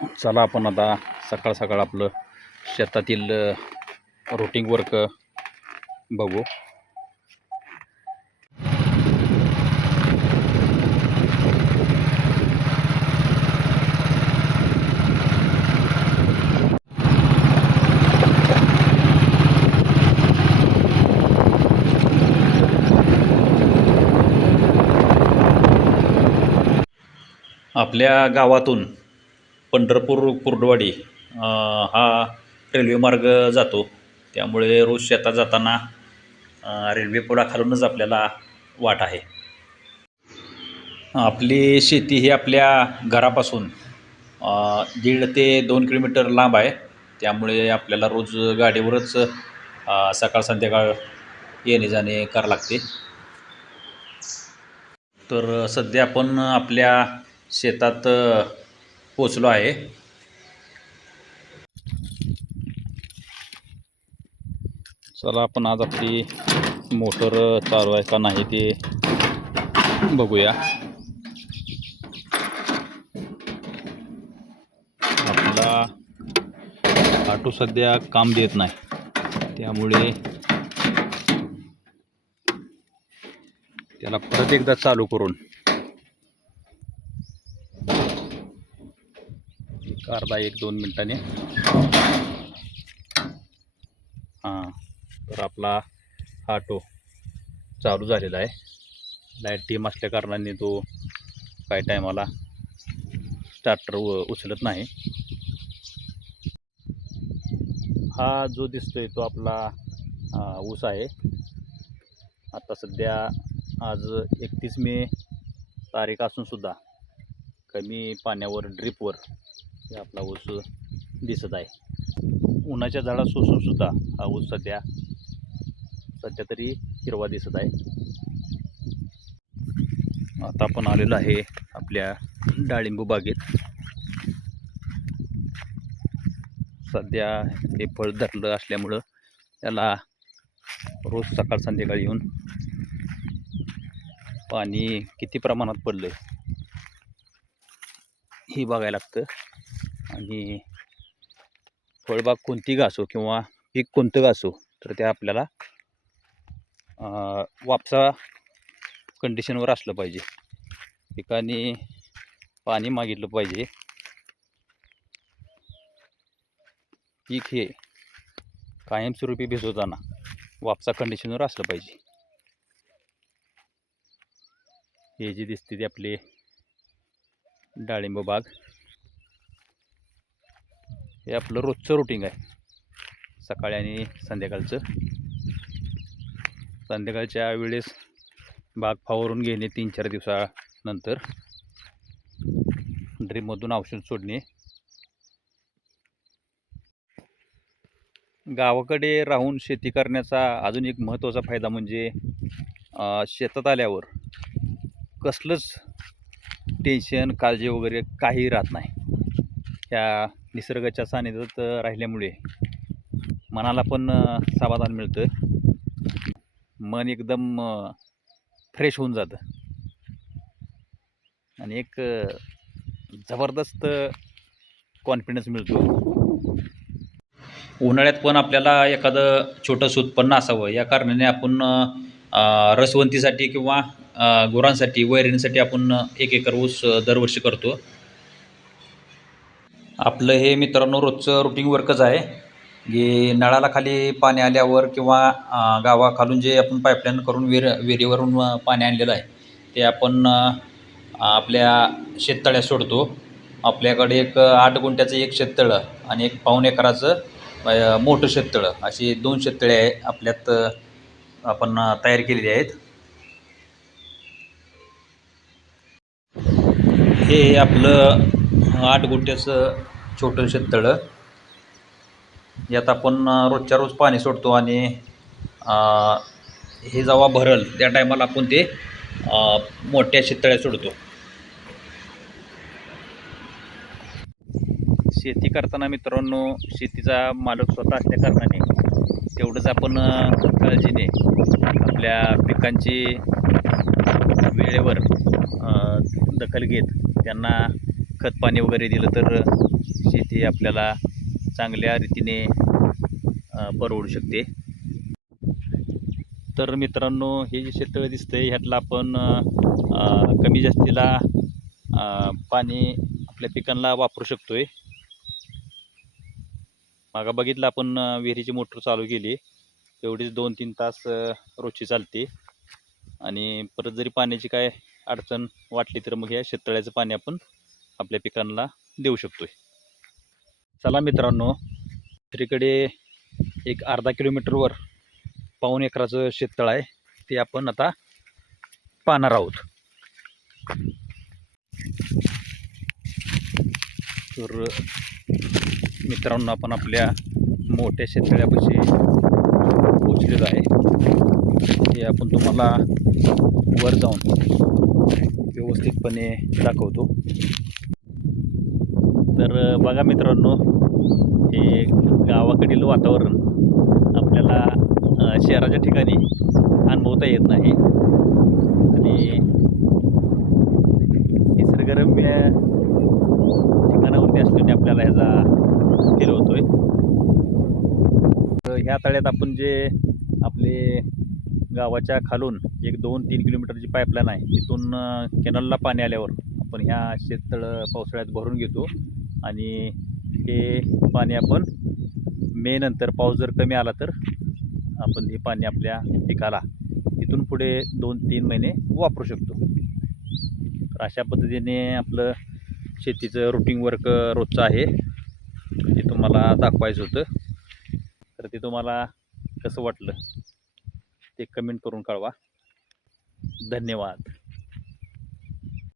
चला आपण आता सकाळ सकाळ आपलं शेतातील रूटिंग वर्क बघू. आपल्या गावातून पंढरपूर कुर्डवाडी हा रेल्वे मार्ग जातो. त्यामुळे रोज शेतात जाताना रेल्वे पुलाखालूनच आपल्याला वाट आहे. आपली शेती ही आपल्या घरापासून 1.5 ते 2 किलोमीटर लांब आहे. त्यामुळे आपल्याला रोज गाडीवरच सकाळ संध्याकाळ येणे जाणे करावं लागते. तर सध्या आपण आपल्या शेतात पोचलो आहे. चला आपण आज आपली मोटर चालू आहे का नाही ते बघूया. आपला ऑटो सध्या काम देत नाही, त्यामुळे त्याला परत एकदा चालू करून अर्धा 1-2 मिनिटांनी तर आपला ऑटो चालू झालेला आहे. लाईट टीम असल्या कारणाने तो काही टायमाला स्टार्टर उचलत नाही. हा जो दिसतोय तो आपला ऊस आहे. आता सध्या आज 31 मे तारीख असून सुद्धा कमी पाण्यावर ड्रीपवर हे आपला ऊस दिसत आहे. उन्हाच्या झाडा सोसून सुद्धा हा ऊस सध्या तरी हिरवा दिसत आहे. आता आपण आलेलो आहे आपल्या डाळिंब बागेत. सध्या हे फळ धरलं असल्यामुळं त्याला रोज सकाळ संध्याकाळ येऊन पाणी किती प्रमाणात पडलं हे बघायला लागतं. आणि फळबाग कोणती असो किंवा पीक कोणतं असो तर ते आपल्याला वापसा कंडिशनवर असलं पाहिजे. पिकाने पाणी मागितलं पाहिजे. पीक हे कायमस्वरूपी भिजवताना वापसा कंडिशनवर असलं पाहिजे. हे जे दिसते ते आपले डाळिंब बाग. हे आपलं रोजचं रुटीन आहे, सकाळी आणि संध्याकाळचं. संध्याकाळच्या वेळेस बाग फावरून घेणे, 3-4 दिवसानंतर ड्रीपमधून औषध सोडणे. गावाकडे राहून शेती करण्याचा अजून एक महत्त्वाचा फायदा म्हणजे शेतात आल्यावर कसलंच टेन्शन काळजी वगैरे काही राहत नाही. ह्या निसर्गाच्या सानिध्यात राहिल्यामुळे मनाला पण समाधान मिळतं. मन एकदम फ्रेश होऊन जातं आणि एक जबरदस्त कॉन्फिडन्स मिळतो. उन्हाळ्यात पण आपल्याला एखादं छोटंसं उत्पन्न असावं या कारणाने आपण रसवंतीसाठी किंवा गुरांसाठी वैरणीसाठी आपण 1 एकर ऊस दरवर्षी करतो. आपलं हे मित्रांनो रोजचं रुटीन वर्कच आहे. की नळाला खाली पाणी आल्यावर किंवा गावाखालून जे आपण पाईपलाईन करून विहिरीवरून पाणी आणलेलं आहे ते आपण आपल्या शेततळ्यात सोडतो. आपल्याकडे एक 8 गुंठ्याचं एक शेततळं आणि एक 1.25 एकराचं मोठं शेततळं अशी 2 शेततळे आहे आपल्यात आपण तयार केलेली आहेत. हे आपलं 8 गुंठ्याचं छोटं शेततळं. यात आपण रोजच्या रोज पाणी सोडतो आणि हे जेव्हा भरल त्या टायमाला आपण ते मोठ्या शेततळ्यात सोडतो. शेती करताना मित्रांनो शेतीचा मालक स्वतः असल्या कारणाने तेवढंच आपण काळजीने आपल्या पिकांची वेळेवर दखल घेत त्यांना खत पाणी वगैरे दिलं तर शेती आपल्याला चांगल्या रीतीने परवडू शकते. तर मित्रांनो, हे जे शेततळं दिसतंय ह्यातलं आपण कमी जास्तीला पाणी आपल्या पिकांना वापरू शकतोय. मागं बघितलं आपण विहिरीची मोटर चालू केली, तेवढीच 2-3 तास रोजची चालते. आणि परत जरी पाण्याची काय अडचण वाटली तर मग या शेततळ्याचं पाणी आपण आपल्या पिकांना देऊ शकतोय. चला मित्रांनो, दुसरीकडे एक अर्धा किलोमीटरवर पाऊण एकराचं शेततळं आहे, ते आपण आता पाहणार आहोत. तर मित्रांनो, आपण आपल्या मोठ्या शेततळ्यापाशी पोचलेलो आहे. हे आपण तुम्हाला वर जाऊन व्यवस्थितपणे दाखवतो. तर बघा मित्रांनो, हे गावाकडील वातावरण आपल्याला शहराच्या ठिकाणी अनुभवता येत नाही. आणि निसर्गरम्य ठिकाणावरती असल्याने आपल्याला ह्याचा फील होतोय. तर ह्या तळ्यात आपण जे आपले गावाच्या खालून एक 2-3 किलोमीटरची पाईपलाईन आहे, तिथून कॅनलला पाणी आल्यावर आपण ह्या शेततळं पावसाळ्यात भरून घेतो. आणि हे पाणी आपण मे नंतर पाऊस जर कमी आला तर आपण हे पाणी आपल्या पिकाला इथून पुढे 2-3 महिने वापरू शकतो. तर अशा पद्धतीने आपलं शेतीचं रुटीन वर्क रोजचं आहे, ते तुम्हाला दाखवायचं होतं. तर ते तुम्हाला कसं वाटलं ते कमेंट करून कळवा. धन्यवाद.